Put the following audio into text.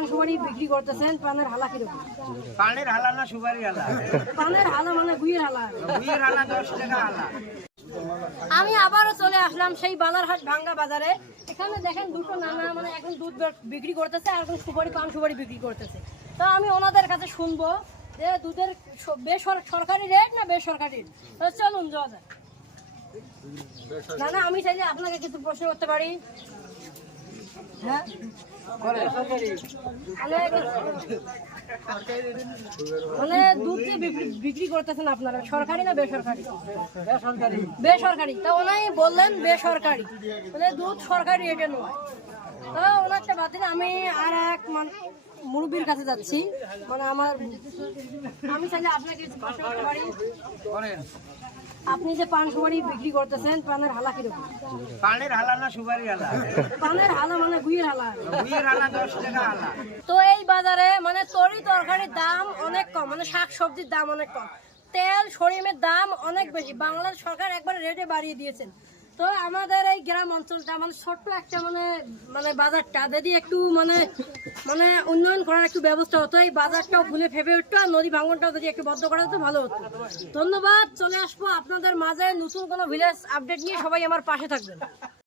পান সুপারি বিক্রি করতেছেন, পানের হালা কিরকম? পানের হালা না সুপারি হালা? পানের হালা মানে গুইয়ের হালা। গুইয়ের হালা 10 টাকা হালা। আমি আবারও চলে আসলাম সেই বালারহাট ভাঙ্গা বাজারে। এখানে দেখেন দুটো নানা মানে এখন দুধ বিক্রি করতেছে আর এখন সুপারি পান সুপারি বিক্রি করতেছে। তো আমি ওনাদের কাছে শুনবো যে দুধের সরকারি রেট না বেসরকারি। তো চলুন যাওয়া যায়। না আমি চাইলে আপনাকে কিছু প্রশ্ন করতে পারি? হ্যাঁ মানে দুধ যে বিক্রি করতেছেন আপনারা সরকারি না বেসরকারি? বেসরকারি। তা ওনাই বললেন বেসরকারি, মানে দুধ সরকারি রেটে নয়। তো ওনারটা বাদ দিলে আমি আর এক মুরব্বীর কাছে যাচ্ছি, মানে আমি চাইলে আপনাকে কিছু প্রশ্ন করতে পারি? আপনি যে পান সুপারি বিক্রি করতেছেন, পানের হালা কিরকম? পানের হালা না সুপারি হালা? পানের হালা মানে গুইয়ের হালা। গুইয়ের হালা 10 টাকা হালা। তো এই বাজারে মানে তরি তরকারির দাম অনেক কম, মানে শাক সবজির দাম অনেক কম, তেল সরিষার দাম অনেক বেশি। বাংলাদেশ সরকার একবার রেটে বাড়িয়ে দিয়েছেন। তো আমাদের এই গ্রাম অঞ্চলটা মানে ছোট্ট একটা মানে বাজারটা যদি একটু মানে উন্নয়ন করার একটু ব্যবস্থা হতো, এই বাজারটাও ফুলে ফেপে উঠতো আর নদী ভাঙনটাও যদি একটু বন্ধ করা হতো ভালো হতো। ধন্যবাদ। চলে আসবো আপনাদের মাঝে নতুন কোনো ভিলেজ আপডেট নিয়ে। সবাই আমার পাশে থাকবেন।